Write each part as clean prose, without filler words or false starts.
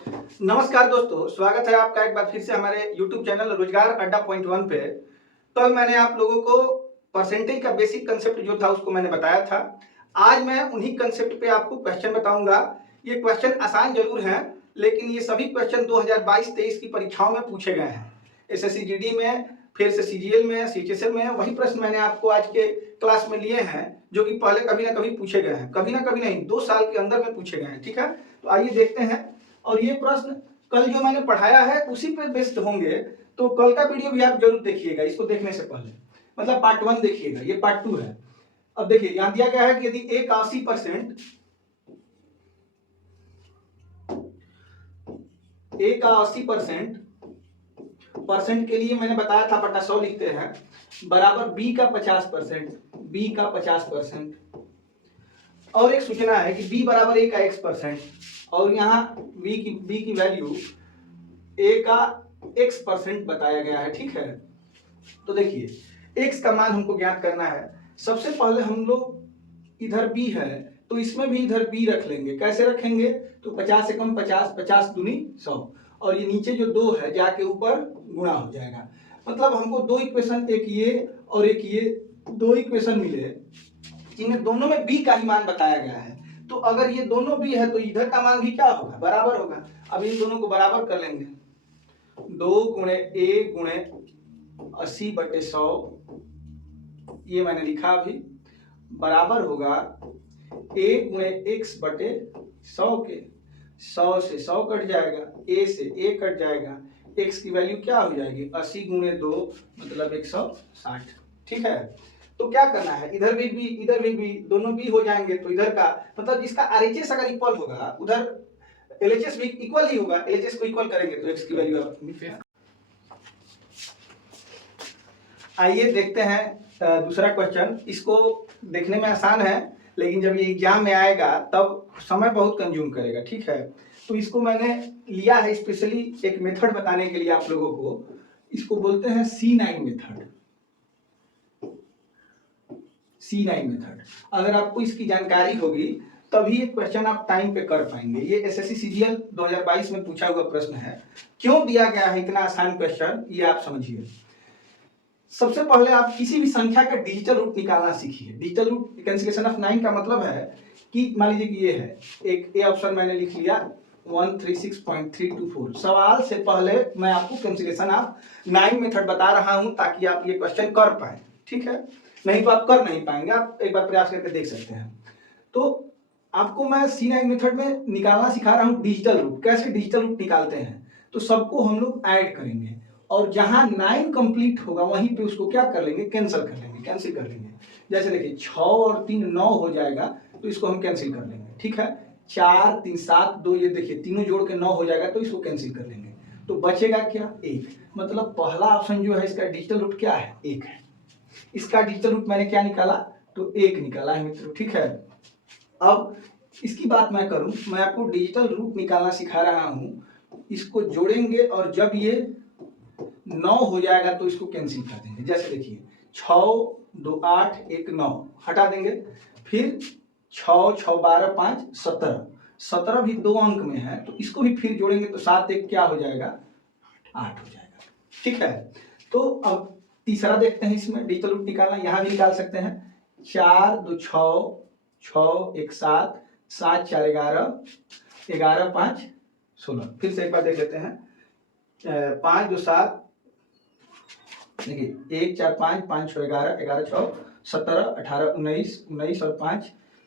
नमस्कार दोस्तों, स्वागत है आपका एक बार फिर से हमारे YouTube चैनल रोजगार अड्डा पॉइंट वन पे। कल मैंने आप लोगों को परसेंटेज का बेसिक कंसेप्ट जो था उसको मैंने बताया था। आज मैं उन्हीं कंसेप्ट पे आपको क्वेश्चन बताऊंगा। ये क्वेश्चन आसान जरूर हैं, लेकिन ये सभी क्वेश्चन 2022-23 की परीक्षाओं में पूछे गए हैं। एसएससी जीडी में, फिर से सीजीएल में, सीएचएसएल में वही प्रश्न मैंने आपको आज के क्लास में लिए हैं, जो कि पहले कभी ना कभी पूछे गए हैं, कभी ना कभी नहीं, 2 साल के अंदर में पूछे गए हैं। ठीक है, तो आइए देखते हैं। और ये प्रश्न कल जो मैंने पढ़ाया है उसी पर बेस्ड होंगे, तो कल का वीडियो भी आप जरूर देखिएगा। इसको देखने से पहले मतलब पार्ट 1 देखिएगा, ये पार्ट 2 है। अब देखिए यहां दिया गया है कि यदि ए का 80% ए का 80% परसेंट के लिए मैंने बताया था बटा 100 लिखते हैं, बराबर बी का 50%, बी का 50%। और एक सूचना है कि b बराबर a का x%, और यहाँ b की वैल्यू a का x% बताया गया है। ठीक है, तो देखिए x का मान हमको ज्ञात करना है। सबसे पहले हम लोग इधर b है तो इसमें भी इधर b रख लेंगे। कैसे रखेंगे? तो 50 से कम 50, 50 दूनी 100, और ये नीचे जो 2 है जाके ऊपर गुणा हो जाएगा। मतलब हमको दो इक्वेशन, एक ये और एक ये, दो इक्वेशन मिले जिनमें दोनों में b का ही मान बताया गया है। तो अगर ये दोनों b है तो इधर का मान भी क्या होगा? बराबर होगा। अब इन दोनों को बराबर कर लेंगे। 2 गुणे a गुणे 80/100, ये मैंने लिखा अभी, बराबर होगा a गुणे x/100 के। 100 से 100 कट जाएगा, a से a कट जाएगा, x की वैल्यू क्या हो जाएगी? 80 गुणे 2 मतलब 160। ठीक है, तो क्या करना है? इधर भी b, इधर भी b, दोनों b हो जाएंगे तो इधर का मतलब इसका RHS अगर इक्वल होगा उधर LHS भी इक्वल ही होगा। LHS को इक्वल करेंगे तो x की वैल्यू आप। आइए देखते हैं दूसरा क्वेश्चन। इसको देखने में आसान है, लेकिन जब ये एग्जाम में आएगा तब समय बहुत कंज्यूम करेगा। ठीक है, तो इसको मैंने लिया है स्पेशली एक मेथड बताने के लिए आप लोगों को। इसको बोलते हैं C9 मेथड। C9 मेथड, अगर आपको इसकी जानकारी होगी तभी ये क्वेश्चन आप टाइम पे कर पाएंगे। ये एसएससी सीजीएल 2022 में पूछा हुआ प्रश्न है। क्यों दिया गया है इतना आसान क्वेश्चन, ये आप समझिए। सबसे पहले आप किसी भी संख्या का डिजिटल रूट निकालना सीखिए। डिजिटल रूट कैंसिलेशन ऑफ 9 का मतलब है कि मान लीजिए कि ये है एक, ए ऑप्शन मैंने लिख लिया 136.324। सवाल से पहले मैं आपको कैंसिलेशन ऑफ 9 मेथड बता रहा हूं ताकि आप ये क्वेश्चन कर पाए। ठीक है, नहीं तो आप कर नहीं पाएंगे। आप एक बार प्रयास करके देख सकते हैं। तो आपको मैं C9 मेथड में निकालना सिखा रहा हूं डिजिटल रूट। कैसे डिजिटल रूट निकालते हैं? तो सबको हम लोग ऐड करेंगे और जहां 9 कंप्लीट होगा वहीं पे उसको क्या कर लेंगे? कैंसिल कर लेंगे, कैंसिल कर लेंगे। जैसे देखिए 6 और 3 9 हो जाएगा, तो इसको हम कैंसिल कर लेंगे। ठीक है, 4 3 7 2, ये देखिए तीनों जोड़ के 9 हो जाएगा, तो इसको कैंसिल कर लेंगे। तो बचेगा क्या? 1। मतलब पहला ऑप्शन जो है इसका डिजिटल रूट क्या है? 1 है। इसका डिजिटल रूट मैंने क्या निकाला? तो 1 निकाला है मित्रों। ठीक है, अब इसकी बात मैं करूं, मैं आपको डिजिटल रूट निकालना सिखा रहा हूं। इसको जोड़ेंगे और जब ये 9 हो जाएगा तो इसको कैंसिल कर देंगे। जैसे देखिए 6 2 8 1 9 हटा देंगे, फिर 6 6 12 5 17, 17 भी 2 अंक में है तो इसको भी फिर जोड़ेंगे तो 7 1 क्या हो जाएगा? 8 हो जाएगा। ठीक है, तो अब तीसरा देखते हैं। इसमें डिजिटल रूट निकालना यहां भी निकाल सकते हैं। 4 2 6 6 1 7 7 4 11 11 5 16। फिर से एक बार देख लेते हैं। 5 2 7, देखिए 1 4 5 5 6 11 11 6 17 18 19 19 और 5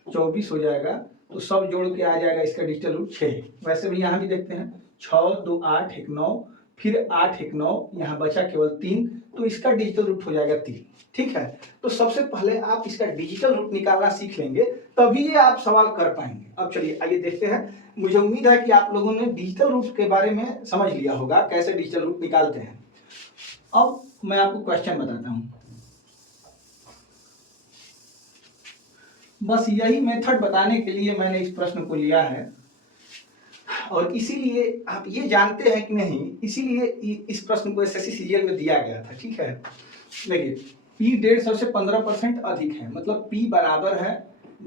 24 हो जाएगा। तो सब जोड़ के आ जाएगा इसका डिजिटल रूट 6। वैसे भी यहाँ भी देखते हैं 6 2 8 1 9, फिर 8 1 9, यहाँ बचा केवल 3, तो इसका डिजिटल रूट हो जाएगा 3। ठीक है, तो सबसे पहले आप इसका डिजिटल रूट निकालना सीख लेंगे तभी ये आप सवाल कर पाएंगे। अब चलिए आइए देखते हैं। मुझे उम्मीद है कि आप लोगों ने डिजिटल रूट के बारे में समझ लिया होगा, कैसे डिजिटल रूट निकालते हैं। अब मैं आपको क्वेश्चन बताता हूं। बस यही मेथड बताने के लिए मैंने इस प्रश्न को लिया है, और इसीलिए आप ये जानते हैं कि नहीं, इसीलिए इस प्रश्न को एसएससी सीजीएल में दिया गया था। ठीक है, देखिए P 150 से 15% अधिक है, मतलब P बराबर है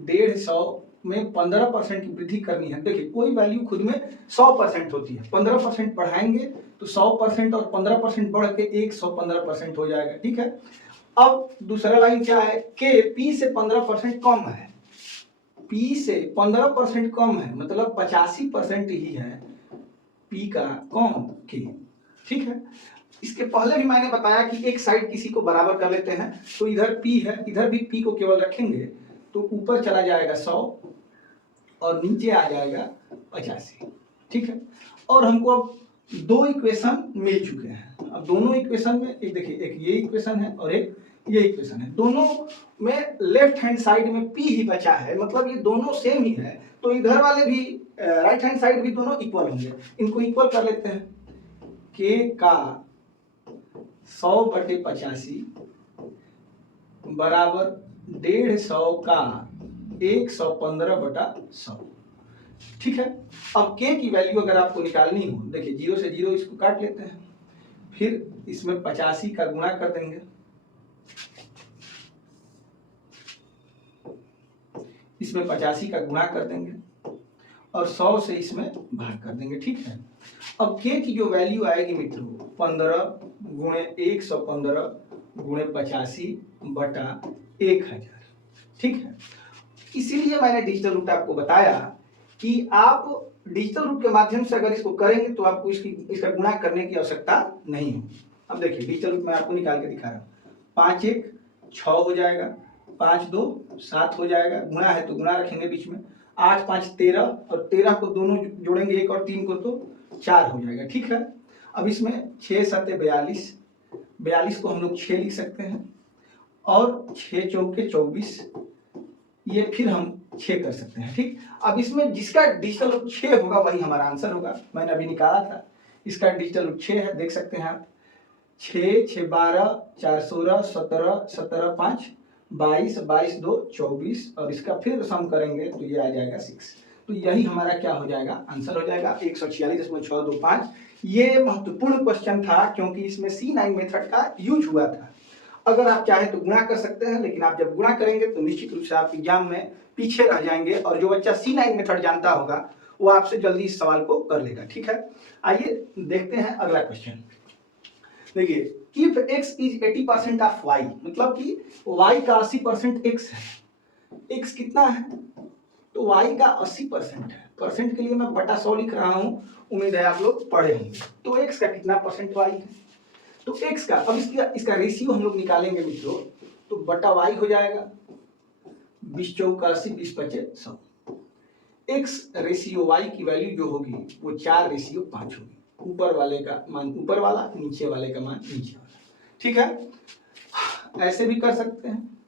150 में 15% की वृद्धि करनी है। देखिए कोई वैल्यू खुद में 100% होती है, 15% बढ़ाएंगे तो 100% और 15% बढ़ के 115% हो जाएगा। ठीक है, अब दूसरा लाइन क्या है, के पी से 15% कम है, पी से 15% कम है, मतलब 85% ही है पी का कौन, के। ठीक है, इसके पहले भी मैंने बताया कि एक साइड किसी को बराबर कर लेते हैं, तो इधर पी है, इधर भी पी को केवल रखेंगे तो ऊपर चला जाएगा 100 और नीचे आ जाएगा 85। ठीक है, और हमको अब दो इक्वेशन मिल चुके हैं। अब दोनों इक्वेशन में एक देखिए, एक ये इक्वेशन है और एक ये इक्वेशन है, दोनों में लेफ्ट हैंड साइड में पी ही बचा है, मतलब ये दोनों सेम ही है, तो इधर वाले भी राइट हैंड साइड भी दोनों इक्वल होंगे। इनको इक्वल कर लेते हैं, के का 100/85 बराबर 150 का 115/100। ठीक है, अब के की वैल्यू अगर आपको निकालनी हो, देखिए 0 से 0 इसको काट लेते हैं, फिर इसमें 85 का गुणा कर देंगे, इसमें 85 का गुणा कर देंगे और 100 से इसमें भाग कर देंगे। ठीक है, अब के की जो वैल्यू आएगी मित्रों 15 गुणे 115 गुणे 85/1000। ठीक है, इसीलिए मैंने डिजिटल रूट आपको बताया कि आप डिजिटल रूट के माध्यम से अगर इसको करेंगे तो आपको इसका गुणा करने की आवश्यकता नहीं है। अब देखिए डिजिटल रूट में आपको निकाल के दिखा रहा हूँ, 5 1 6 हो जाएगा, 5 2 7 हो जाएगा, गुणा है तो गुणा रखेंगे बीच में, 8 5 13 और 13 को दोनों जोड़ेंगे 1 और 3 को तो 4 हो जाएगा। ठीक है, अब इसमें 6 7 42, 42 को हम लोग 6 लिख सकते हैं और 6 चौके 24, ये फिर हम 6 कर सकते हैं। ठीक, अब इसमें जिसका डिजिटल रूट 6 होगा वही हमारा आंसर होगा, मैंने अभी निकाला था, इसका डिजिटल रूट 6 है, देख सकते हैं आप, 6 6 12 4 16 17 17 5 22 22 2 24 और इसका फिर सम करेंगे तो ये आ जाएगा 6। तो यही हमारा क्या हो जाएगा, आंसर हो जाएगा 146.625। ये महत्वपूर्ण क्वेश्चन था क्योंकि इसमें C9 मेथड का यूज हुआ था। अगर आप चाहें तो गुणा कर सकते हैं, लेकिन आप जब गुणा करेंगे तो निश्चित रूप से आप एग्जाम में पीछे रह जाएंगे और जो बच्चा C9 मेथड जानता होगा वो आपसे जल्दी इस सवाल को कर लेगा। ठीक है, आइए देखते हैं अगला क्वेश्चन। देखिए, if x is 80% of y, मतलब कि y का 80% x है, x कितना है तो y का 80% है, परसेंट के लिए मैं बटा 100 लिख रहा हूं, उम्मीद है आप लोग पढ़े होंगे। तो x का कितना परसेंट y है, तो x का, अब इसका रेशियो हम लोग निकालेंगे मित्रों, तो बटा y हो जाएगा 20 चौका 80 20 पचे 100। x रेशियो y की वैल्यू जो होगी वो 4:5 होगी, ऊपर वाले का मान ऊपर वाला, नीचे वाले का मान नीचे वाला। ठीक है, ऐसे भी कर सकते हैं।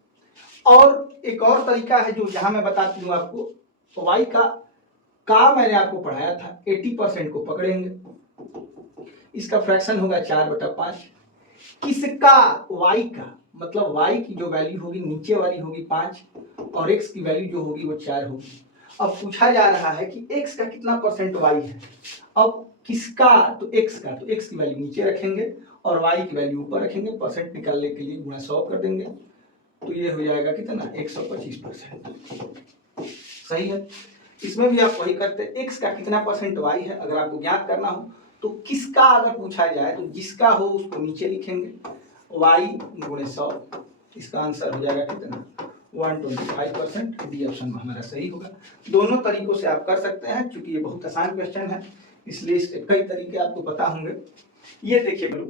और एक और तरीका है जो यहाँ मैं बताती हूँ आपको, तो y का मैंने आपको पढ़ाया था, 80% को पकड़ेंगे, इसका फ्रैक्शन होगा 4/5, किसका, y का, मतलब y की जो वैल्यू होगी नीचे वाली होगी 5 और x की वैल्यू जो होगी वो 4 होगी। अब पूछा जा रहा है कि x का कितना परसेंट y है, अब किसका, तो x का, तो x की वैल्यू नीचे रखेंगे और y की वैल्यू ऊपर रखेंगे, परसेंट निकालने के लिए गुणा 100 कर देंगे, तो ये हो जाएगा कितना 125%। सही है, इसमें भी आप वही करते, x का कितना परसेंट y है अगर आपको ज्ञात करना हो तो किसका अगर पूछा जाए तो जिसका हो उसको नीचे लिखेंगे, y गुणे 100, इसका आंसर हो जाएगा कितना 125%। डी ऑप्शन हमारा सही होगा। दोनों तरीकों से आप कर सकते हैं, क्योंकि ये बहुत आसान क्वेश्चन है इसलिए इसके कई तरीके आपको पता होंगे। ये देखिए बोलो,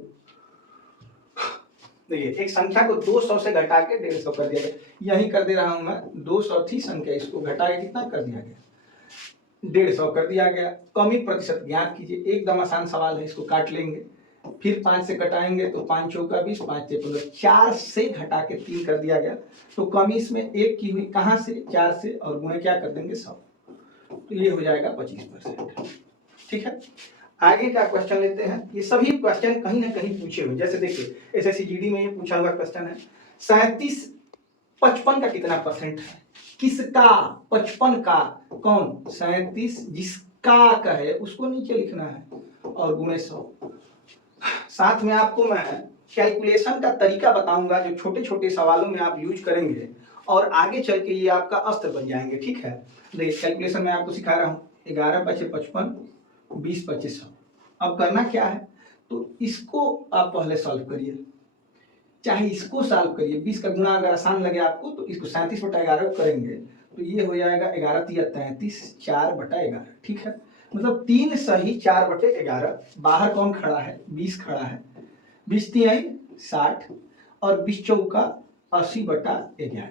देखिए एक संख्या को 200 से घटा के 150 कर दिया गया, यही कर दे रहा हूं मैं, 200 थी संख्या, इसको घटा के कितना कर दिया गया 150 कर दिया गया। कमी प्रतिशत ज्ञात कीजिए, एकदम आसान सवाल है, इसको काट लेंगे, फिर 5 से घटाएंगे तो 5 चौका 20 5 से 15, 4 से घटा के 3 कर दिया गया, तो कमी इसमें 1 की हुई, कहां से 4 से, और गुणे क्या कर देंगे 100, तो ये हो जाएगा 25%। ठीक है, आगे का क्वेश्चन लेते हैं। ये सभी क्वेश्चन कहीं ना कहीं पूछे हुए, जैसे देखिए एसएससी जीडी में ये पूछा हुआ क्वेश्चन है, 37 55 का कितना परसेंट है, किसका, 55 का, कौन, 37 जिसका का है उसको नीचे लिखना है और गुणे 100। साथ में आपको मैं कैलकुलेशन का तरीका बताऊंगा जो छोटे छोटे सवालों में आप यूज करेंगे और आगे चल के ये आपका अस्त्र बन जाएंगे। ठीक है, देखिए कैलकुलेशन में आपको सिखा रहा हूँ, 11 5 55, 20 25 100। अब करना क्या है, तो इसको आप पहले सॉल्व करिए, चाहे इसको सॉल्व करिए। 20 का गुणा अगर आसान लगे आपको तो इसको 37/11 करेंगे तो ये हो जाएगा 11 3 33, 4/11। ठीक है, मतलब 3 सही 4/11। बाहर कौन खड़ा है, 20 खड़ा है, 20 3 60 और 20 चौका 80/11।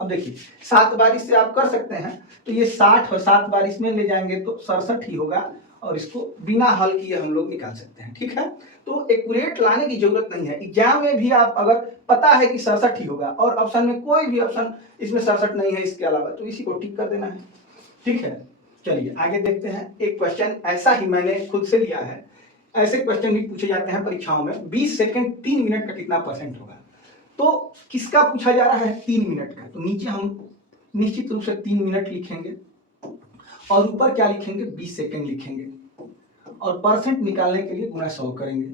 अब देखिए 7 बार इससे आप कर सकते हैं, तो ये 60 और 7 बार इसमें ले जाएंगे तो 67 ही होगा, और इसको बिना हल किए हम लोग निकाल सकते हैं। ठीक है, तो एक्यूरेट लाने की जरूरत नहीं है। एग्जाम में भी आप अगर पता है कि 67 ही होगा और ऑप्शन में कोई भी ऑप्शन इसमें 67 नहीं है इसके अलावा, तो इसी को टिक कर देना है। ठीक है, चलिए आगे देखते हैं। एक क्वेश्चन ऐसा ही मैंने खुद से लिया है, ऐसे क्वेश्चन भी पूछे जाते हैं परीक्षाओं में। 20 सेकंड 3 मिनट का कितना परसेंट होगा, तो किसका पूछा जा रहा है, 3 मिनट का। तो नीचे हम निश्चित रूप से 3 मिनट लिखेंगे और ऊपर क्या लिखेंगे, 20 सेकंड लिखेंगे, और परसेंट निकालने के लिए गुणा 100 करेंगे।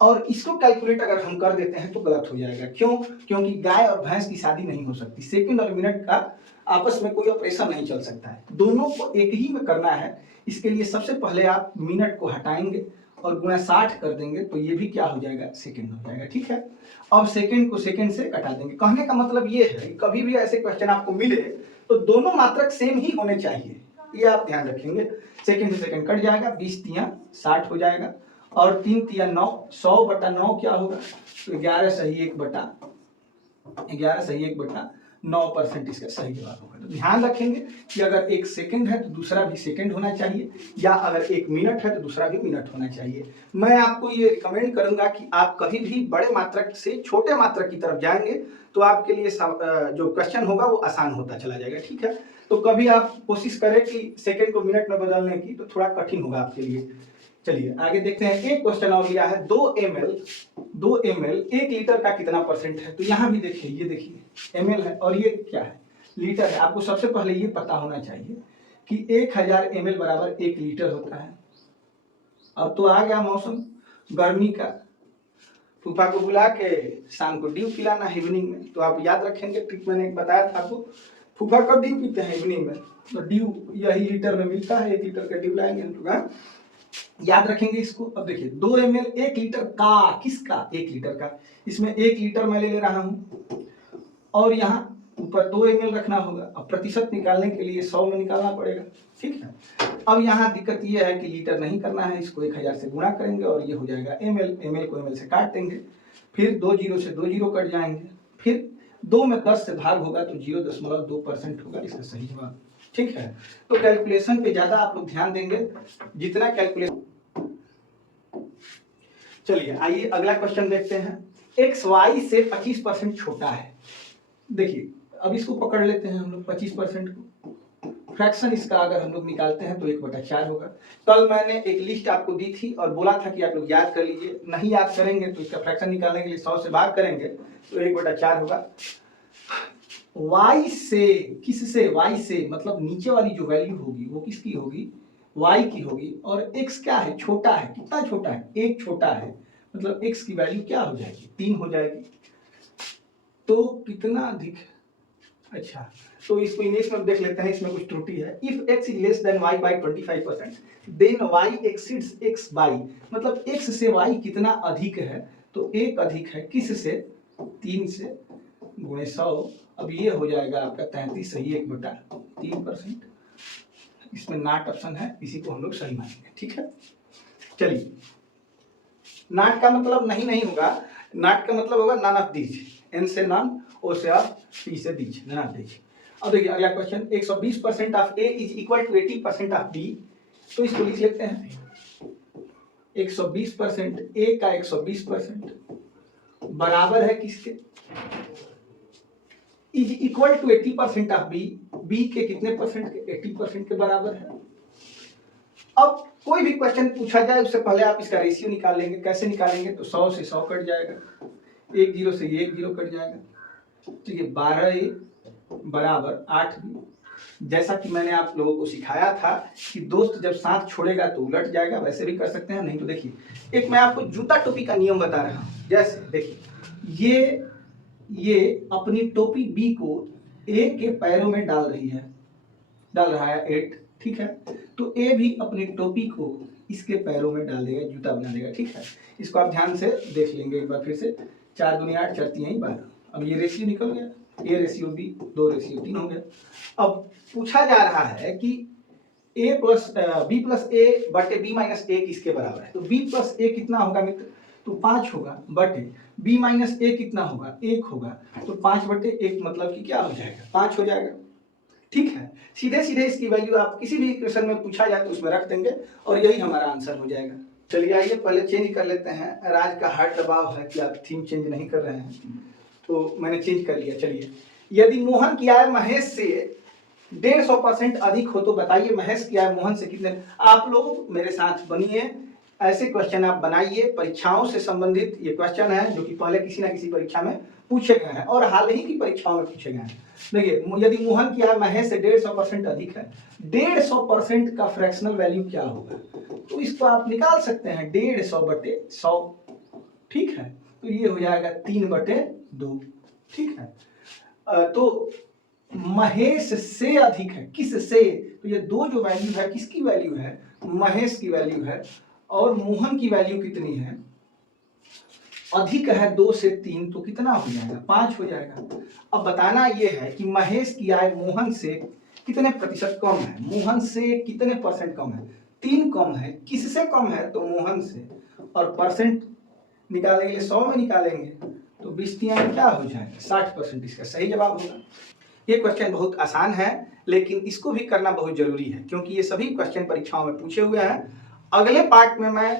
और इसको कैलकुलेट अगर हम कर देते हैं तो गलत हो जाएगा। क्यों, क्योंकि गाय और भैंस की शादी नहीं हो सकती। सेकंड और मिनट का आपस में कोई ऑपरेशन नहीं चल सकता है, दोनों को एक ही में करना है। इसके लिए सबसे पहले आप मिनट को हटाएंगे और गुणा 60 कर देंगे तो ये भी क्या हो जाएगा, सेकंड हो जाएगा। ठीक है, अब सेकंड को सेकंड से कटा देंगे। कहने का मतलब ये है कि कभी भी ऐसे क्वेश्चन आपको मिले तो दोनों मात्रक सेम ही होने चाहिए, ये आप ध्यान रखेंगे। सेकंड से सेकंड कट जाएगा, 20 3 60 हो जाएगा, और 3 3 9, 100/9 क्या होगा, तो 11 सही 1/9% इसका सही जवाब होगा। तो ध्यान रखेंगे कि अगर 1 सेकंड है तो दूसरा भी सेकंड होना चाहिए, या अगर 1 मिनट है तो दूसरा भी मिनट होना चाहिए। मैं आपको ये रिकमेंड करूंगा कि आप कभी भी बड़े मात्रक से छोटे मात्रक की तरफ जाएंगे तो आपके लिए जो क्वेश्चन होगा वो आसान होता चला जाएगा। ठीक है, तो कभी आप कोशिश करें कि सेकंड को मिनट में बदलने की, तो थोड़ा कठिन होगा आपके लिए। चलिए आगे देखते हैं। एक क्वेश्चन और लिया है, 2 ml 1 लीटर का कितना परसेंट है। तो यहाँ भी देखिए, ये देखिए ml है और ये क्या है, लीटर है। आपको सबसे पहले ये पता होना चाहिए कि 1000 ml बराबर 1 लीटर होता है। अब तो आ गया मौसम गर्मी का, फूफा को बुला के शाम को ड्यू पिलाना है इवनिंग में। तो आप याद रखेंगे, ट्रिक मैंने बताया था आपको, फूफा कब ड्यू पीते हैं, इवनिंग में। तो ड्यू यही लीटर में मिलता है, 1 लीटर का ड्यू लाएंगे हम लोग, याद रखेंगे इसको। अब देखिए 2 ml 1 लीटर का, किसका, 1 लीटर का। इसमें 1 लीटर मैं ले रहा हूं और यहाँ ऊपर 2 ml रखना होगा। अब प्रतिशत निकालने के लिए 100 में निकालना पड़ेगा। ठीक है, अब यहाँ दिक्कत ये है कि लीटर नहीं करना है, इसको 1000 से गुणा करेंगे और ये हो जाएगा ml को ml से काट देंगे, फिर 2 जीरो से 2 जीरो कट जाएंगे, फिर 2 में 10 से भाग होगा तो 0.2% होगा इसका सही जवाब। ठीक है, तो कैलकुलेशन पे ज्यादा आप लोग ध्यान देंगे, जितना कैलकुलेशन। चलिए आइए अगला क्वेश्चन देखते हैं। x y से 25% छोटा है। देखिए अब इसको पकड़ लेते हैं हम लोग 25% को। फ्रैक्शन इसका अगर हम लोग निकालते हैं तो 1/4 होगा। कल मैंने एक लिस्ट आपको दी थी और बोला था कि आप लोग याद कर लीजिए, नहीं याद करेंगे तो इसका फ्रैक्शन निकालने के लिए 100 से भाग करेंगे तो 1/4 होगा। y से, किससे, y से मतलब नीचे वाली जो वैल्यू होगी वो किसकी होगी, y की होगी। और x क्या है, छोटा है, कितना छोटा है, 1 छोटा है, मतलब x की वैल्यू क्या हो जाएगी, 3 हो जाएगी। तो कितना अधिक, अच्छा तो इसको इंग्लिश में देख लेते हैं, इसमें कुछ त्रुटि है। If x is less than y by 25% then y exceeds x by, मतलब x से y कितना अधिक है, तो 1 अधिक है किससे, 3 से, गुणे 100। अब ये हो जाएगा आपका 33 सही 1/3%। इसमें नॉट ऑप्शन है, इसी को हम लोग सही मानेंगे। ठीक है, चलिए नॉट का मतलब नहीं होगा, नॉट का मतलब होगा नॉन ऑफ दीज, एन से नॉन, ओ से ऑफ, पी से दीज, नॉन ऑफ दीज। अब देखिए अगला question, 120% of A is equal to 80% of B. तो इसको लिख लेते हैं 120%, ए का 120% बराबर है किसके, is equal to 80% of B, B के कितने परसेंट के, 80% के बराबर है। अब कोई भी क्वेश्चन पूछा जाए उससे पहले आप इसका रेशियो निकाल लेंगे। कैसे निकालेंगे, तो 100 से 100 कट जाएगा, 1 जीरो से 1 जीरो कट जाएगा। ठीक है, 12a बराबर 8b। जैसा कि मैंने आप लोगों को सिखाया था कि दोस्त जब साथ छोड़ेगा तो उलट जाएगा, वैसे भी कर सकते हैं। नहीं तो देखिए एक मैं आपको जूता टोपी का नियम बता रहा हूँ। जैसे देखिए ये अपनी टोपी बी को ए के पैरों में डाल रहा है 8, ठीक है। तो ए भी अपनी टोपी को इसके पैरों में डाल देगा, जूता बना देगा, ठीक है। इसको आप ध्यान से देख लेंगे एक बार फिर से। 4 दूनी 8, 4 तीन 12। अब ये रेशियो निकल गया, ए रेशियो बी, 2 रेशियो 3 हो गया। अब पूछा जा रहा है कि बी प्लस ए बटे बी माइनस ए किसके बराबर है। तो बी प्लस ए कितना होगा मित्र, तो 5 होगा, बटे बी माइनस ए कितना होगा, 1 होगा। तो 5 बटे 1 मतलब कि क्या हो जाएगा, 5 हो जाएगा, ठीक है। सीधे सीधे इसकी वैल्यू आप किसी भी क्वेश्चन में पूछा जाए तो उसमें रख देंगे और यही हमारा आंसर हो जाएगा। चलिए आइए पहले चेंज कर लेते हैं। राज का हार्ड दबाव है कि आप थीम चेंज नहीं कर रहे हैं, तो मैंने चेंज कर लिया। चलिए, यदि मोहन की आय महेश से 150% अधिक हो तो बताइए महेश की आय मोहन से कितने। आप लोग मेरे साथ बनिए, ऐसे क्वेश्चन आप बनाइए। परीक्षाओं से संबंधित ये क्वेश्चन है जो कि पहले किसी ना किसी परीक्षा में पूछे गए हैं और हाल ही की परीक्षाओं में पूछे गए हैं। देखिए, यदि मोहन की आय महेश से 150% अधिक है, 150% का फ्रैक्शनल वैल्यू क्या होगा, तो इसको आप निकाल सकते हैं 150 बटे 100, ठीक है। तो ये हो जाएगा 3 बटे 2, ठीक है। तो महेश से अधिक है, किससे, तो ये 2 जो वैल्यू है किसकी वैल्यू है, महेश की वैल्यू है, और मोहन की वैल्यू कितनी है, अधिक है 2 से 3, तो कितना हो जाएगा, 5 हो जाएगा। अब बताना ये है कि महेश की आय मोहन से कितने प्रतिशत कम है, मोहन से कितने परसेंट कम है, 3 कम है। किससे कम है, तो मोहन से, और परसेंट निकालेंगे 100 में निकालेंगे तो 20 क्या हो जाएगा, 60%। इसका सही जवाब होगा। ये क्वेश्चन बहुत आसान है लेकिन इसको भी करना बहुत जरूरी है क्योंकि ये सभी क्वेश्चन परीक्षाओं में पूछे हुए हैं। अगले पार्ट में मैं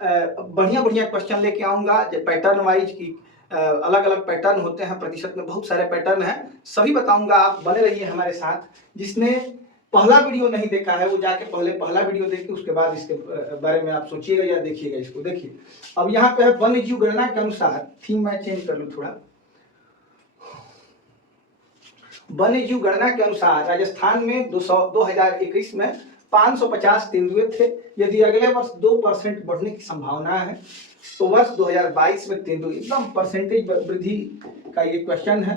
बढ़िया बढ़िया क्वेश्चन लेके आऊंगा, पैटर्न वाइज की अलग अलग पैटर्न होते हैं, प्रतिशत में बहुत सारे पैटर्न हैं, सभी बताऊंगा। आप बने रहिए हमारे साथ। जिसने पहला वीडियो नहीं देखा है वो जाके पहले पहला वीडियो देखे, उसके बाद इसके बारे में आप सोचिएगा या देखिएगा इसको। देखिए, अब यहाँ पे है वन्यजीव गणना के अनुसार, थीम मैं चेंज कर लूँ थोड़ा। वन्यजीव गणना के अनुसार राजस्थान में 2021 में 550 तेंदुए थे। यदि अगले वर्ष 2% बढ़ने की संभावना है तो वर्ष 2022 में तेंदुए, एकदम परसेंटेज वृद्धि का ये क्वेश्चन है।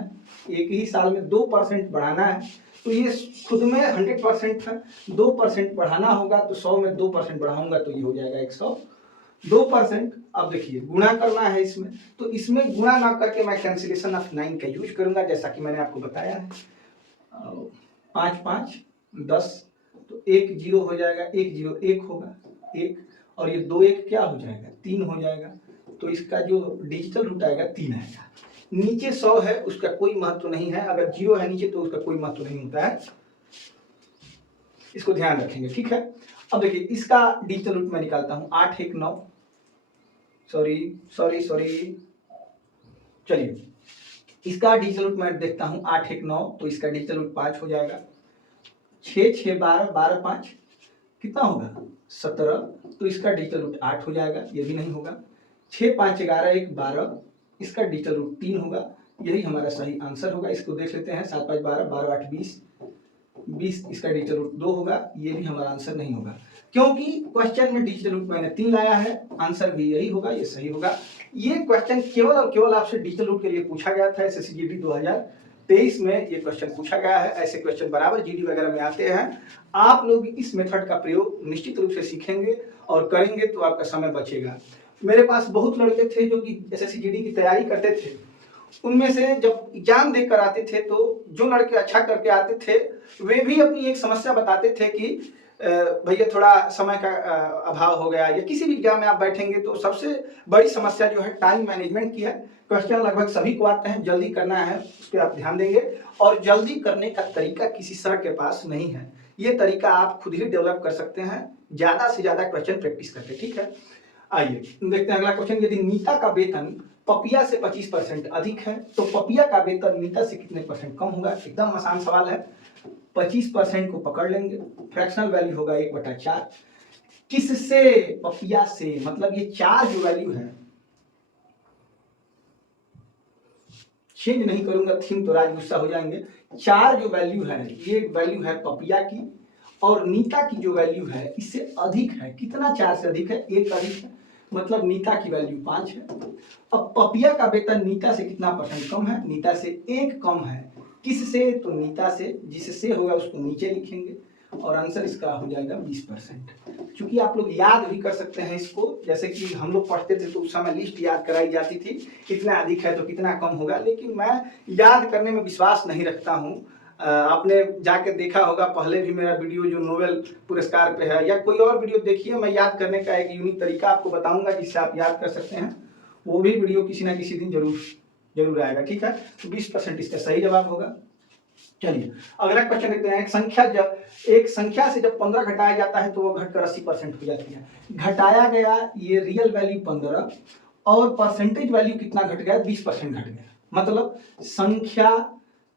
एक ही साल में 2% बढ़ाना है तो ये खुद में 100% है। 2% बढ़ाना होगा तो 100 में 2% बढ़ाऊंगा तो ये हो जाएगा 102%। अब देखिए, गुणा करना है इसमें, तो इसमें गुणा ना करके मैं कैंसिलेशन ऑफ 9 का यूज करूंगा जैसा कि मैंने आपको बताया है। 5 5 10, तो 1 0 हो जाएगा, 1 0 1 होगा 1, और ये 2 1 क्या हो जाएगा, 3 हो जाएगा। तो इसका जो डिजिटल रूट आएगा 3 आएगा। नीचे 100 है उसका कोई महत्व नहीं है, अगर 0 है नीचे तो उसका कोई महत्व नहीं होता है, इसको ध्यान रखेंगे, ठीक है। अब देखिए, इसका डिजिटल रूट मैं निकालता हूं, 8 1 9, सॉरी, चलिए इसका डिजिटल रूट मैं देखता हूं 8 1 9, तो इसका डिजिटल रूट 5 हो जाएगा। 6 6 12 12 5 कितना होगा, 17, तो इसका डिजिटल रूट 8 हो जाएगा, ये भी नहीं होगा। 6 5 11 1 12, इसका डिजिटल रूट 3 होगा, यही हमारा सही आंसर होगा। इसको देख लेते हैं, 7 5 12 12 8 20, इसका डिजिटल रूट 2 होगा, ये भी हमारा आंसर नहीं होगा क्योंकि क्वेश्चन में डिजिटल रूट मैंने 3 लाया है, आंसर भी यही होगा, ये सही होगा। ये क्वेश्चन केवल और केवल आपसे डिजिटल रूट के लिए पूछा गया था। एसएससी जीडी 2023 में ये क्वेश्चन पूछा गया है। ऐसे क्वेश्चन बराबर जीडी वगैरह में आते हैं। आप लोग इस मेथड का प्रयोग निश्चित रूप से सीखेंगे और करेंगे तो आपका समय बचेगा। मेरे पास बहुत लड़के थे जो कि एसएससी जीडी की तैयारी करते थे, उनमें से जब एग्जाम देकर आते थे तो जो लड़के अच्छा करके आते थे वे भी अपनी एक समस्या बताते थे कि भैया थोड़ा समय का अभाव हो गया, या किसी भी एग्जाम में आप बैठेंगे तो सबसे बड़ी समस्या जो है टाइम मैनेजमेंट की है। क्वेश्चन लगभग सभी को आते हैं, जल्दी करना है उस पर आप ध्यान देंगे, और जल्दी करने का तरीका किसी सर के पास नहीं है। ये तरीका आप खुद ही डेवलप कर सकते हैं ज्यादा से ज्यादा क्वेश्चन प्रैक्टिस करके, ठीक है। आइए देखते हैं अगला क्वेश्चन। यदि नीता का वेतन पपिया से 25% अधिक है तो पपिया का वेतन नीता से कितने परसेंट कम होगा। एकदम आसान सवाल है। 25% को पकड़ लेंगे, फ्रैक्शनल वैल्यू होगा 1/4। किससे, पपिया से, मतलब ये 4 जो वैल्यू है, चेंज नहीं करूंगा थीम तो राज गुस्सा हो जाएंगे। 4 जो वैल्यू है, ये वैल्यू है पपिया की, और नीता की जो वैल्यू है इससे अधिक है। कितना 4 से अधिक है, 1 अधिक है, मतलब नीता की वैल्यू 5 है। अब पपिया का वेतन नीता से कितना परसेंट कम है, नीता से 1 कम है, किससे? तो नीता से। जिससे होगा उसको नीचे लिखेंगे और आंसर इसका हो जाएगा 20%। क्योंकि आप लोग याद भी कर सकते हैं इसको, जैसे कि हम लोग पढ़ते थे तो उस समय लिस्ट याद कराई जाती थी, कितना अधिक है तो कितना कम होगा, लेकिन मैं याद करने में विश्वास नहीं रखता हूँ। आपने जाके देखा होगा पहले भी मेरा वीडियो जो नोबेल पुरस्कार पे है, या कोई और वीडियो देखिए, मैं याद करने का एक यूनिक तरीका आपको बताऊंगा जिससे आप याद कर सकते हैं। वो भी वीडियो किसी ना किसी दिन जरूर आएगा, ठीक है। तो 20% इसका सही जवाब होगा। चलिए अगला क्वेश्चन देखते हैं। एक संख्या से जब 15 घटाया जाता है तो वो घटकर 80% हो जाती है। घटाया गया, ये रियल वैल्यू 15 और परसेंटेज वैल्यू कितना घट गया? 20% घट गया। मतलब संख्या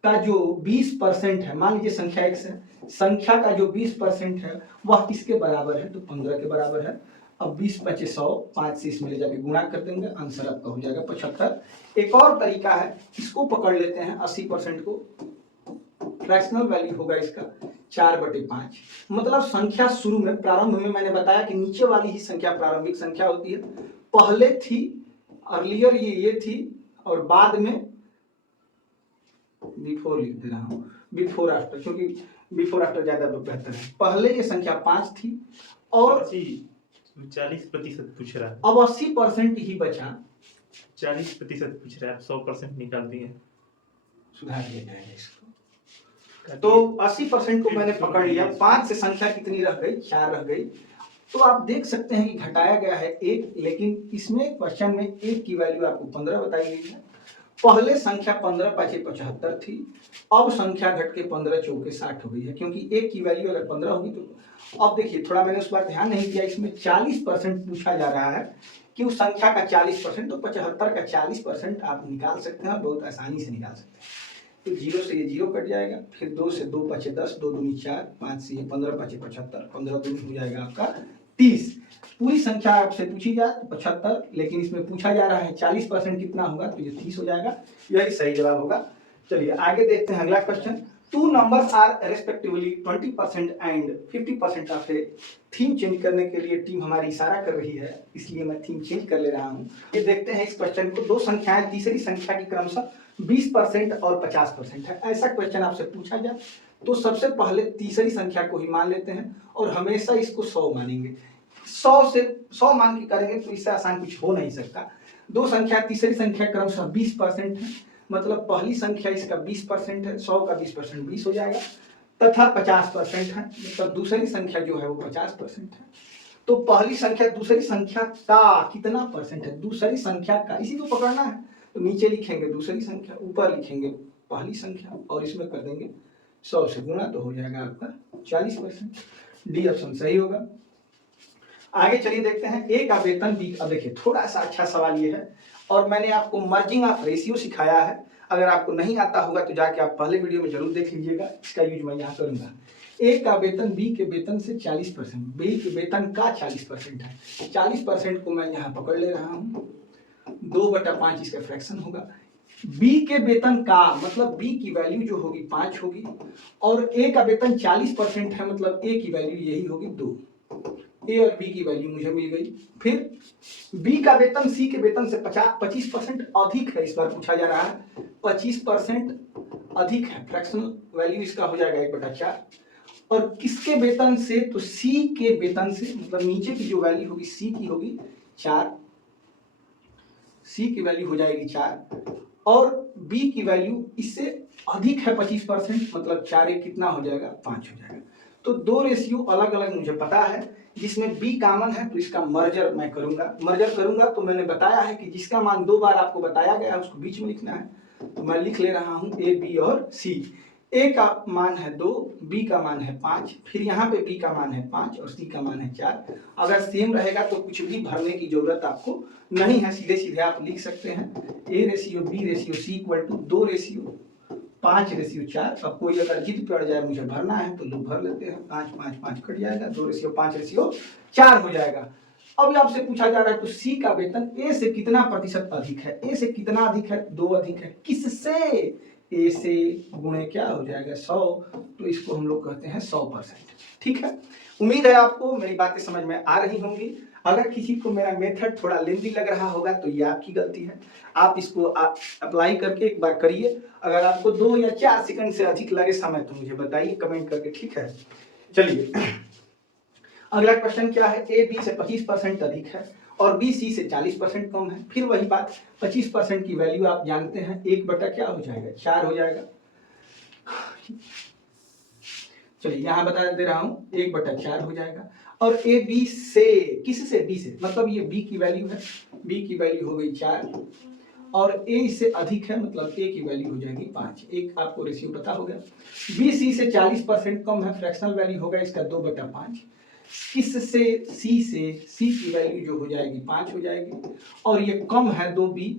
का जो 20% है, मान लीजिए संख्या x है, संख्या का जो 20% है वह किसके बराबर है? तो 15 के बराबर है। अब 20 × 5 = 100, 5 से इसमें ले जाके गुणा कर देंगे, आंसर आपका हो जाएगा 75। एक और तरीका है, इसको पकड़ लेते हैं 80% को, फ्रैक्शनल वैल्यू होगा इसका 4/5। मतलब संख्या शुरू में, प्रारंभ में मैंने बताया कि नीचे वाली ही संख्या प्रारंभिक संख्या होती है। पहले थी, अर्लियर ये थी, और बाद में बिफोर लिख दे रहा हूं, बिफोर आफ्टर, क्योंकि बिफोर आफ्टर ज्यादा बेहतर है। पहले ये संख्या 5 थी और 40% पूछ रहा है। अब 80% ही बचा। 40% पूछ रहा है, 100% निकाल दिए, सुधार दिया जाएगा इसको। तो 80% को मैंने पकड़ लिया। 5 से संख्या कितनी रह गई? 4 रह गई। तो आप देख सकते हैं कि घटाया गया है 1, लेकिन इसमें क्वेश्चन में 1 की वैल्यू आपको 15 बताई गई है। पहले संख्या 15 × 5 = 75 थी, अब संख्या घट के 15 × 4 = 60 हो गई है, क्योंकि 1 की वैल्यू अगर 15 होगी तो अब देखिए, थोड़ा मैंने उस पर ध्यान नहीं दिया, इसमें 40% पूछा जा रहा है कि उस संख्या का 40%, तो 75 का 40% आप निकाल सकते हैं, बहुत आसानी से निकाल सकते हैं। तो 0 से ये 0 कट जाएगा, फिर 2 से 2 × 5 = 10, 2 दूनी 4, 5 से ये 15 × 5 = 75, 15 दूनी हो जाएगा आपका 30। पूरी संख्या आपसे पूछी जाए तो 75, लेकिन इसमें पूछा जा रहा है 40% कितना होगा, तो ये 30 हो जाएगा। यही सही जवाब होगा। चलिए आगे देखते हैं अगला question. 2 numbers are respectively 20% and 50% of A. Theme change करने के लिए टीम हमारी इशारा कर रही है, इसलिए मैं थीम चेंज कर ले रहा हूँ। ये देखते हैं इस क्वेश्चन को। 2 संख्याएं, तीसरी संख्या की क्रमशः 20% और 50% है। ऐसा क्वेश्चन आपसे पूछा जाए तो सबसे पहले तीसरी संख्या को ही मान लेते हैं और हमेशा इसको 100 मानेंगे। 100 मान के करेंगे तो इससे आसान कुछ हो नहीं सकता। 2 संख्या, तीसरी संख्या क्रमशः 20% है, मतलब पहली संख्या इसका 20% है, 100 का 20% 20 हो जाएगा, तथा 50% है, मतलब दूसरी संख्या जो है वो 50% है। तो पहली संख्या दूसरी संख्या का कितना परसेंट है? दूसरी संख्या का, इसी को पकड़ना है। तो नीचे लिखेंगे दूसरी संख्या, ऊपर लिखेंगे पहली संख्या और इसमें कर देंगे 100 से गुणा, तो हो जाएगा आपका 40%। डी ऑप्शन सही होगा। आगे चलिए देखते हैं। ए का वेतन बी। अब देखिए थोड़ा सा अच्छा सवाल ये है, और मैंने आपको मर्जिंग ऑफ रेशियो सिखाया है। अगर आपको नहीं आता होगा तो जाके आप पहले वीडियो में जरूर देख लीजिएगा, इसका यूज मैं यहाँ करूंगा। ए का वेतन बी के वेतन से 40%, बी के वेतन का 40% है। 40% को मैं यहाँ पकड़ ले रहा हूँ, 2/5 इसका फ्रैक्शन होगा। बी के वेतन का मतलब बी की वैल्यू जो होगी 5 होगी, और ए का वेतन 40% है, मतलब ए की वैल्यू यही होगी 2। ए और बी की वैल्यू मुझे मिल गई। फिर बी का वेतन सी के वेतन से 25% अधिक है, इस बार पूछा जा रहा है 25% अधिक है, फ्रैक्शनल वैल्यू इसका हो जाएगा 1/4। और किसके वेतन से? तो सी के वेतन से, मतलब नीचे की जो वैल्यू होगी सी की होगी 4, सी की वैल्यू हो जाएगी 4, और बी की वैल्यू इससे अधिक है 25%, मतलब 4 कितना हो जाएगा? 5 हो जाएगा। तो 2 रेशियो अलग अलग मुझे पता है, जिसमें बी कॉमन है तो इसका मर्जर मैं करूंगा। मर्जर करूंगा तो मैंने बताया है कि जिसका मान 2 बार आपको बताया गया है उसको बीच में लिखना है, तो मैं लिख ले रहा हूं ए, बी और सी। ए का मान है 2, बी का मान है 5, फिर यहाँ पे बी का मान है 5 और सी का मान है 4। अगर सेम रहेगा तो कुछ भी भरने की जरूरत आपको नहीं है, सीधे सीधे आप लिख सकते हैं A ratio B ratio C equal to 2 ratio 5 ratio 4। अब कोई अगर जिद पड़ जाए मुझे भरना है तो लोग भर लेते हैं, 5 5 5 कट जाएगा, 2 रेशियो 5 रेशियो 4 हो जाएगा। अब आपसे पूछा जा रहा है तो सी का वेतन ए से कितना प्रतिशत अधिक है? ए से कितना अधिक है? 2 अधिक है। किससे? ए से गुणे क्या हो जाएगा? 100, तो इसको हम लोग कहते हैं 100%। ठीक है, उम्मीद है आपको मेरी बातें समझ में आ रही होंगी। अगर किसी को मेरा मेथड थोड़ा लेंदी लग रहा होगा तो ये आपकी गलती है। आप इसको अप्लाई करके एक बार करिए। अगर आपको 2 या 4 सेकंड से अधिक लगे समय तो मुझे बताइए कमेंट करके, ठीक है। चलिए अगला क्वेश्चन क्या है, ए बी से 25% अधिक है और बी सी से 40% कम है। फिर वही बात, 25% की वैल्यू आप जानते हैं, 1 बटा क्या हो जाएगा, 4 हो जाएगा। चलिए यहाँ बता दे रहा हूँ, 1 बटा 4 हो जाएगा। और ए बी से, किससे, बी से, मतलब ये बी की वैल्यू है, बी की वैल्यू हो गई 4 और ए इससे अधिक है, मतलब ए की वैल्यू हो जाएगी 5। एक आपको रेशियो पता हो गया। बी सी से 40% कम है, फ्रैक्शनल वैल्यू होगा इसका 2 बटा 5। किससे, सी से, सी की वैल्यू जो हो जाएगी 5 हो जाएगी। और ये कम है 2b,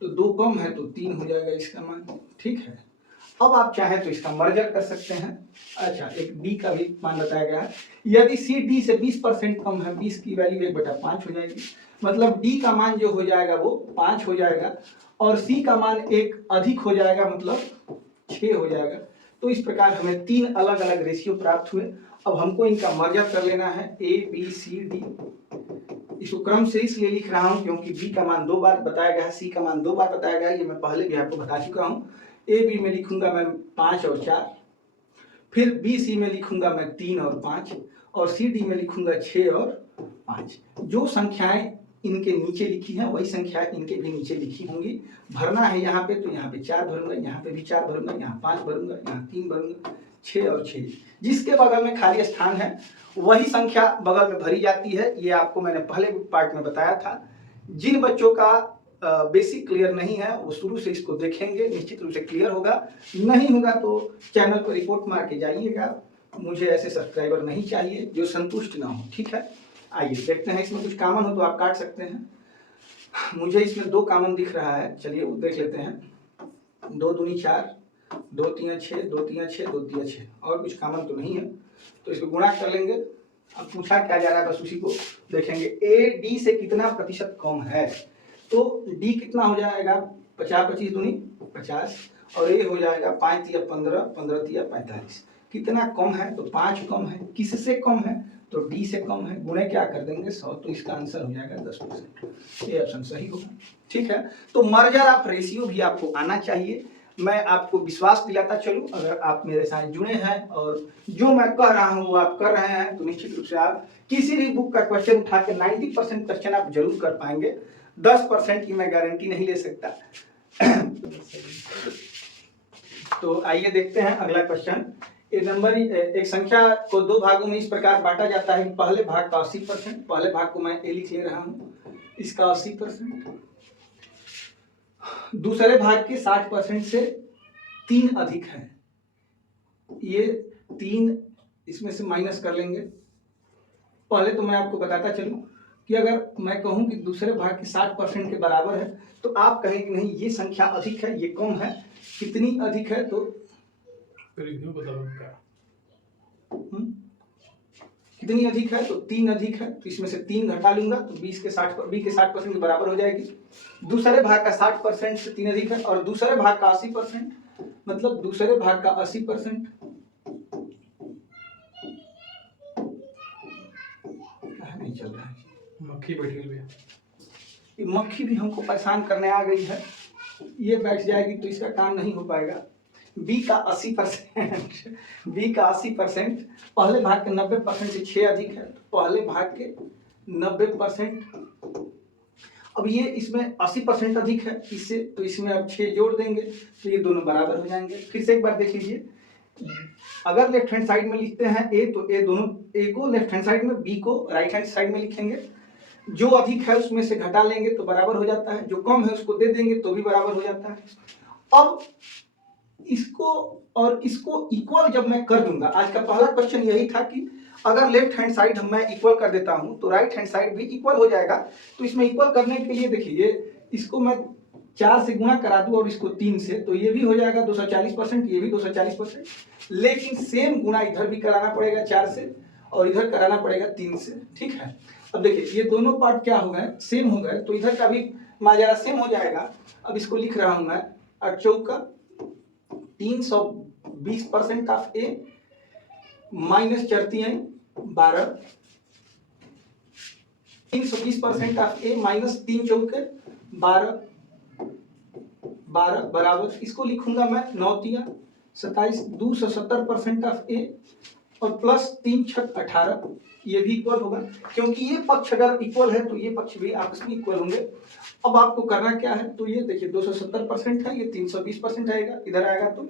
तो 2 कम है तो 3 हो जाएगा इसका मान, ठीक है। अब आप चाहें तो इसका मर्जर कर सकते हैं। अच्छा, एक डी का भी मान बताया गया है, यदि सी डी से 20% कम है, 20 की वैल्यू 1 बटा 5 हो जाएगी, मतलब डी का मान जो हो जाएगा वो 5 हो जाएगा और सी का मान 1 अधिक हो जाएगा, मतलब 6 हो जाएगा। तो इस प्रकार हमें 3 अलग अलग रेशियो प्राप्त हुए। अब हमको इनका मर्जर कर लेना है, ए बी सी डी। इसको क्रम से इसलिए लिख रहा हूं क्योंकि बी का मान 2 बार बताया गया है, सी का मान 2 बार बताया गया है, ये मैं पहले भी आपको बता चुका हूं। ए बी में लिखूंगा मैं 5 और 4, फिर बी सी में लिखूंगा मैं 3 और 5, और सी डी में लिखूंगा 6 और 5। जो संख्याएं इनके नीचे लिखी हैं वही संख्याएं इनके भी नीचे लिखी होंगी। भरना है यहाँ पे तो यहाँ पे 4 भरूंगा, यहाँ पे भी 4 भरूंगा, यहाँ 5 भरूंगा, यहाँ 3 भरूंगा, 6 और 6। जिसके बगल में खाली स्थान है वही संख्या बगल में भरी जाती है। ये आपको मैंने पहले पार्ट में बताया था। जिन बच्चों का बेसिक क्लियर नहीं है वो शुरू से इसको देखेंगे, निश्चित रूप से क्लियर होगा। नहीं होगा तो चैनल पर रिपोर्ट मार के जाइएगा। मुझे ऐसे सब्सक्राइबर नहीं चाहिए जो संतुष्ट ना हो, ठीक है। आइए देखते हैं, इसमें कुछ कॉमन हो तो आप काट सकते हैं। मुझे इसमें 2 कॉमन दिख रहा है, चलिए वो देख लेते हैं। 2 दूनी 4, 2 3 6, 2 3 6, 2 3 6, और कुछ कॉमन तो नहीं है, तो इसको गुणा कर लेंगे। अब पूछा क्या जा रहा है बस उसी को देखेंगे। ए डी से कितना प्रतिशत कम है, तो डी कितना हो जाएगा, 50 25 दूनी 50, और ए हो जाएगा 5 तिया 15, 15 तिया 45। कितना कम है, तो 5 कम है। किससे कम है, तो डी से कम है। गुणे क्या कर देंगे 100, तो इसका आंसर हो जाएगा 10%। ये ऑप्शन सही होगा, ठीक है। तो मर्जर ऑफ रेशियो भी आपको आना चाहिए। मैं आपको विश्वास दिलाता चलूं, अगर आप मेरे साथ जुड़े हैं और जो मैं कह रहा हूं वो आप कर रहे हैं तो निश्चित रूप से आप किसी भी बुक का क्वेश्चन उठा के 90% क्वेश्चन आप जरूर कर पाएंगे। 10% की मैं गारंटी नहीं ले सकता। तो आइए देखते हैं अगला क्वेश्चन। एक संख्या को 2 भागों में इस प्रकार बांटा जाता है। पहले भाग का 80%, पहले भाग को मैं ए लिख ले रहा हूं, इसका 80%। दूसरे भाग के 60% से 3 अधिक है। ये 3 इसमें से माइनस कर लेंगे। पहले तो मैं आपको बताता चलूं कि अगर मैं कहूं कि दूसरे भाग के 60% के बराबर है तो आप कहें कि नहीं ये संख्या अधिक है, ये कम है। कितनी अधिक है, तो रिव्यू बताओ। कितनी अधिक है, तो 3 अधिक है, तो इसमें से 3 घटा लूंगा तो 20 के 60% के बराबर हो जाएगी। दूसरे भाग का 60% से 3 अधिक है, और दूसरे भाग का 80%, मतलब दूसरे भाग का 80%। नहीं चल रहा है, मक्खी बैठ गई भैया। ये मक्खी भी हमको परेशान करने आ गई है। ये बैठ जाएगी तो इसका काम नहीं हो पाएगा। बी का 80%, बी का 80% पहले भाग के 90% से 6 अधिक है, तो पहले भाग के 90%। अब ये इसमें 80% अधिक है इससे, तो इसमें अब 6 जोड़ देंगे तो ये दोनों बराबर हो जाएंगे। फिर से एक बार देख लीजिए, अगर लेफ्ट हैंड साइड में लिखते हैं ए, तो ए दोनों, ए को लेफ्ट हैंड साइड में, बी को राइट हैंड साइड में लिखेंगे। जो अधिक है उसमें से घटा लेंगे तो बराबर हो जाता है, जो कम है उसको दे देंगे तो भी बराबर हो जाता है। अब इसको और इसको इक्वल जब मैं कर दूंगा, आज का पहला क्वेश्चन यही था कि अगर लेफ्ट हैंड साइड मैं इक्वल कर देता हूं तो राइट हैंड साइड भी इक्वल हो जाएगा। तो इसमें इक्वल करने के लिए देखिए, इसको मैं 4 से गुणा करा दूं और इसको 3 से, तो ये भी हो जाएगा 240%, ये भी 240%। लेकिन सेम गुणा इधर भी कराना पड़ेगा 4 से और इधर कराना पड़ेगा 3 से, ठीक है। अब देखिए ये दोनों पार्ट क्या हो गए, सेम हो गए, तो इधर का भी माजरा सेम हो जाएगा। अब इसको लिख रहा हूं मैं 8 चौका 320% of A minus 4 12 320% of A minus 3 चौके 12 बराबर, इसको लिखूंगा मैं 9 तिया 27, 270% ऑफ ए और प्लस 3 छक 18, ये भी इक्वल होगा क्योंकि ये पक्ष अगर इक्वल है तो ये पक्ष भी आपस में इक्वल होंगे। अब आपको करना क्या है, तो ये देखिए 270% है, ये 320% आएगा, इधर आएगा तो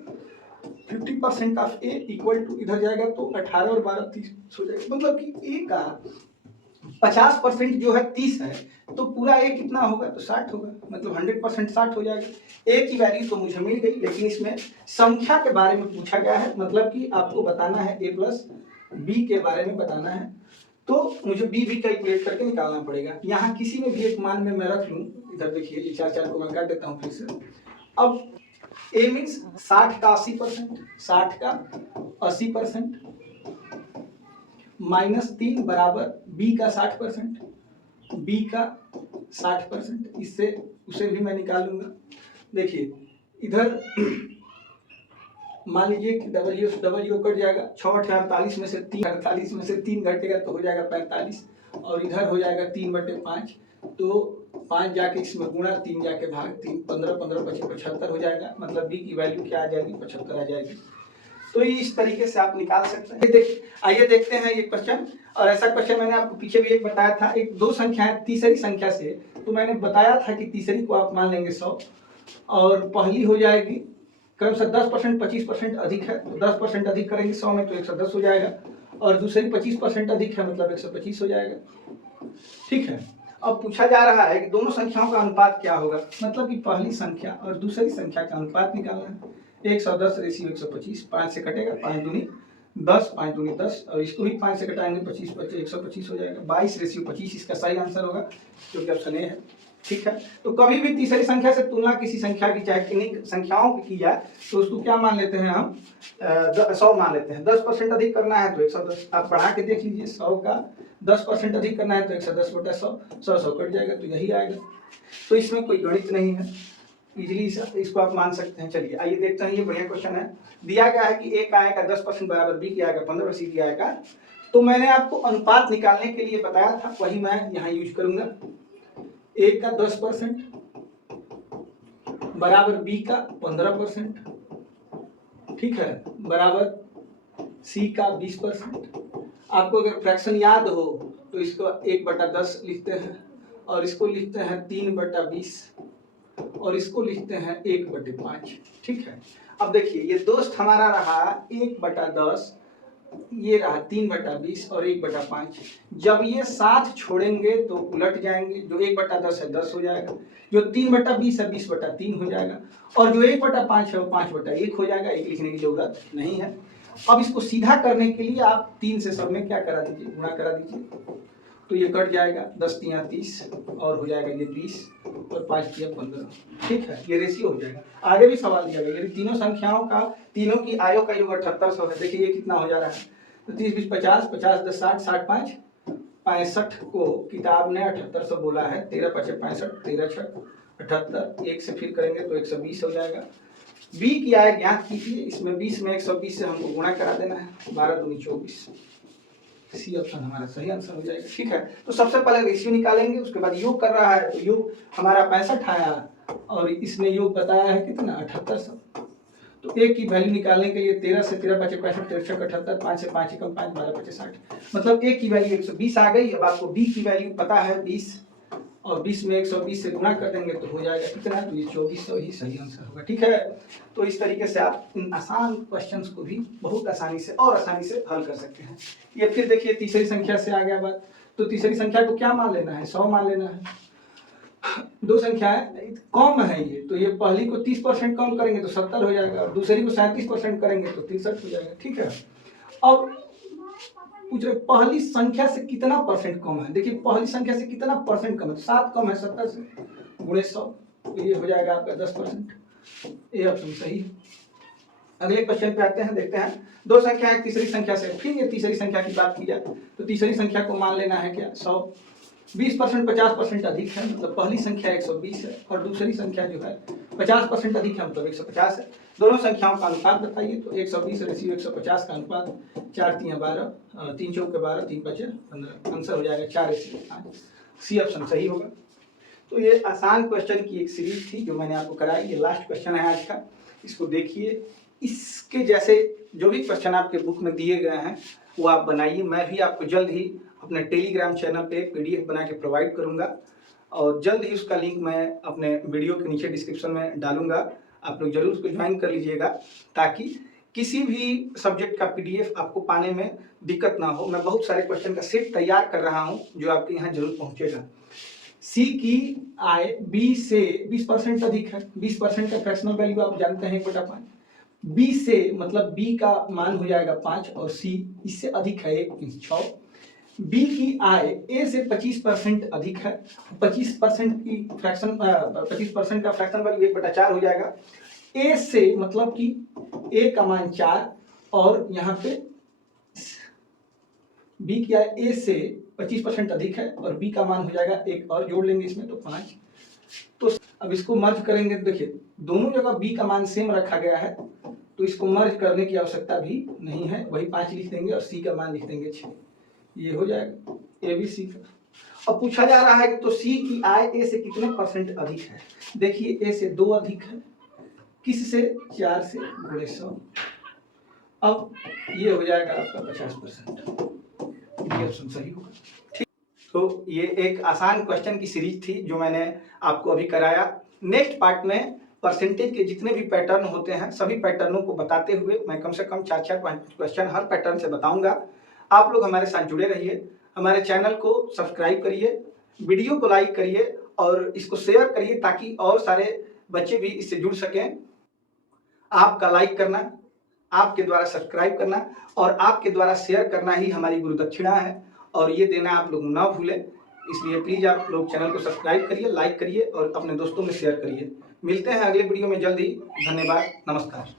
50% ऑफ ए इक्वल टू इधर जाएगा तो 18 और 12 30 हो जाएगा, मतलब कि ए का 50% जो है 30 है तो पूरा ए कितना होगा, तो 60 होगा, मतलब 100% 60 हो जाएगा। ए की वैल्यू तो मुझे मिल गई, लेकिन इसमें संख्या के बारे में पूछा गया है, मतलब कि आपको बताना है ए प्लस बी के बारे में बताना है, तो मुझे बी भी कैलकुलेट करके निकालना पड़ेगा। यहाँ किसी में भी एक मान में मैं रख लूँ, इधर देखिए ये 4 को मैं काट देता हूँ फिर से। अब ए मीन्स 60 का 80%, 60 का 80% माइनस 3 बराबर बी का 60%, बी का 60%, इससे उसे भी मैं निकालूंगा। देखिए इधर मान लीजिए कि डबल यू कट जाएगा, 6 48 में से 3 48 में से 3 घटेगा तो हो जाएगा 45, और इधर हो जाएगा 3/5, तो 5 जाके इसमें गुणा, 3 जाके भाग, 3 15 15 25 75 हो जाएगा, मतलब बी की वैल्यू क्या आ जाएगी, 75 आ जाएगी। तो ये इस तरीके से आप निकाल सकते हैं। आइए देखते हैं ये क्वेश्चन, और ऐसा क्वेश्चन मैंने आपको पीछे भी एक बताया था, एक दो संख्या है तीसरी संख्या से, तो मैंने बताया था कि तीसरी को आप मान लेंगे 100 और पहली हो जाएगी क्रमशः 10% 25% अधिक है, तो 10% अधिक करेंगे 100 में तो 110 हो जाएगा, और दूसरी 25% अधिक है मतलब 125 हो जाएगा। ठीक है, अब पूछा जा रहा है कि दोनों संख्याओं का अनुपात क्या होगा, मतलब कि पहली संख्या और दूसरी संख्या का अनुपात निकालना है। 110 रेशियो 125, 5 से कटेगा, 5 दूनी 10, 5 दूनी 10, और इसको भी 5 से घटाएंगे 25 25 125 हो जाएगा। 22 रेशियो 25 इसका सही आंसर होगा, जो कि ऑप्शन ए है। ठीक है, तो कभी भी तीसरी संख्या से तुलना किसी संख्या की, चाहे किन्हीं संख्याओं की जाए, तो उसको क्या मान लेते हैं हम, 100 मान लेते हैं। 10% अधिक करना है तो 110, आप बढ़ा के देख लीजिए, 100 का 10% अधिक करना है तो 110/100, 100 कट जाएगा तो यही आएगा। तो इसमें कोई गणित नहीं है, इजीली इसको आप मान सकते हैं। चलिए आइए देखते हैं, ये बढ़िया क्वेश्चन है। दिया गया है कि ए का आएगा 10% बराबर बी की आएगा 15, सी की आएगा, तो मैंने आपको अनुपात निकालने के लिए बताया था, वही मैं यहाँ यूज करूंगा। ए का 10% बराबर बी का 15%, ठीक है, बराबर सी का 20%। आपको अगर फ्रैक्शन याद हो तो इसको 1/10 लिखते हैं, और इसको लिखते हैं 3/20, और इसको लिखते हैं 1/5। ठीक है, अब देखिए ये दोस्त हमारा रहा 1/10, ये रहा 3/20 और 1/5। जब ये साथ छोड़ेंगे तो उलट जाएंगे, जो 1/10 है 10 हो जाएगा, जो 3/20 है 20/3 हो जाएगा, और जो 1/5 है वो 5/1 हो जाएगा। एक लिखने की जरूरत नहीं है। अब इसको सीधा करने के लिए आप 3 से सब में क्या करा दीजिए, गुणा करा दीजिए, तो ये कट जाएगा, 10 तिया 30 और हो जाएगा ये 20 और 5 तिया 15। ठीक है, ये रेशियो हो जाएगा। आगे भी सवाल दिया गया, यदि तीनों संख्याओं का, तीनों की आयोग का योग 7800 है। देखिए ये कितना हो जा रहा है, तो 30 20 50, 50 10 60, 60 5 65 को किताब ने 7800 बोला है। 13 5 65, 13 6 78, एक से फिर करेंगे तो 120 हो जाएगा। बी की आय ज्ञात कीजिए, इसमें 20 में 120 से हमको गुणा करा देना है, 12 दूनी 24, सी ऑप्शन हमारा सही आंसर हो जाएगा। ठीक है, तो सबसे पहले रेशियो निकालेंगे, उसके बाद योग कर रहा है, तो योग हमारा 65 आया और इसने योग बताया है कितना 7800। तो एक की वैल्यू निकालने के लिए 13 से 13 5 65, 13 6 78, 5 से 5 कम 5 12 5 60, मतलब एक की वैल्यू 120 आ गई। अब आपको बी की वैल्यू पता है 20, और 20 में 120 से गुणा कर देंगे तो हो जाएगा कितना, तो ये 2400 ही सही आंसर होगा। ठीक है, तो इस तरीके से आप इन आसान क्वेश्चंस को भी बहुत आसानी से और आसानी से हल कर सकते हैं। ये फिर देखिए तीसरी संख्या से आ गया बात, तो तीसरी संख्या को क्या मान लेना है, 100 मान लेना है। दो संख्याएं कम है ये, तो ये पहली को 30% कम करेंगे तो 70 हो जाएगा, और दूसरी को 37% करेंगे तो 63 हो जाएगा। ठीक है, अब पूछ रहे पहली संख्या से कितना परसेंट कम है। देखिए पहली संख्या से कितना परसेंट कम है, 7 कम है 70 से, गुणे 100, तो ये हो जाएगा आपका 10%। ये ऑप्शन सही है। अगले क्वेश्चन पे आते हैं, देखते हैं। दो संख्या है तीसरी संख्या से, फिर ये तीसरी संख्या की बात की जाए तो तीसरी संख्या को मान लेना है क्या 100, 20% 50% अधिक है, मतलब पहली संख्या 120 है, और दूसरी संख्या जो है 50% अधिक है, मतलब 150 है। दोनों संख्याओं का अनुपात बताइए, तो 120 रेशियो 150 का अनुपात 4 तिया 12, 3 चौके 12, 3 5 15, आंसर हो जाएगा 4:5। सी ऑप्शन सही होगा। तो ये आसान क्वेश्चन की एक सीरीज थी जो मैंने आपको कराई। ये लास्ट क्वेश्चन है आज का, इसको देखिए। इसके जैसे जो भी क्वेश्चन आपके बुक में दिए गए हैं वो आप बनाइए। मैं भी आपको जल्द ही अपने टेलीग्राम चैनल पे PDF बना के प्रोवाइड करूंगा और जल्द ही उसका लिंक मैं अपने वीडियो के नीचे डिस्क्रिप्शन में डालूंगा। आप लोग जरूर उसको ज्वाइन कर लीजिएगा ताकि किसी भी सब्जेक्ट का PDF आपको पाने में दिक्कत ना हो। मैं बहुत सारे क्वेश्चन का सेट तैयार कर रहा हूँ जो आपके यहाँ जरूर पहुँचेगा। सी की आय बी से 20% अधिक है। 20% का फ्रैक्शनल वैल्यू आप जानते हैं 1/5। बी से मतलब बी का मान हो जाएगा 5 और सी इससे अधिक है 1 6। बी की आय ए से 25% अधिक है। 25% की फ्रैक्शन 25% का फ्रैक्शन वैल्यू 1/4 हो जाएगा। ए से मतलब कि ए का मान 4 और यहाँ पे बी की आय ए से 25% अधिक है और बी का मान हो जाएगा 1 और जोड़ लेंगे इसमें तो 5। तो अब इसको मर्ज करेंगे तो देखिए दोनों जगह बी का मान सेम रखा गया है तो इसको मर्ज करने की आवश्यकता भी नहीं है। वही 5 लिख देंगे और सी का मान लिख देंगे 6। ये हो जाएगा ए बी सी का। अब पूछा जा रहा है कि तो सी की आय ए से कितने % अधिक है। देखिए ए से 2 अधिक है, किस से 4 से गुणे 100। अब ये हो जाएगा आपका 50%। ये ऑप्शन सही होगा। ठीक, तो ये एक आसान क्वेश्चन की सीरीज थी जो मैंने आपको अभी कराया। नेक्स्ट पार्ट में परसेंटेज के जितने भी पैटर्न होते हैं सभी पैटर्नों को बताते हुए मैं कम से कम 4-4 क्वेश्चन हर पैटर्न से बताऊंगा। आप लोग हमारे साथ जुड़े रहिए, हमारे चैनल को सब्सक्राइब करिए, वीडियो को लाइक करिए और इसको शेयर करिए ताकि और सारे बच्चे भी इससे जुड़ सकें। आपका लाइक करना, आपके द्वारा सब्सक्राइब करना और आपके द्वारा शेयर करना ही हमारी गुरु दक्षिणा है और ये देना आप लोग ना भूलें। इसलिए प्लीज़ आप लोग चैनल को सब्सक्राइब करिए, लाइक करिए और अपने दोस्तों में शेयर करिए। मिलते हैं अगले वीडियो में जल्दी। धन्यवाद, नमस्कार।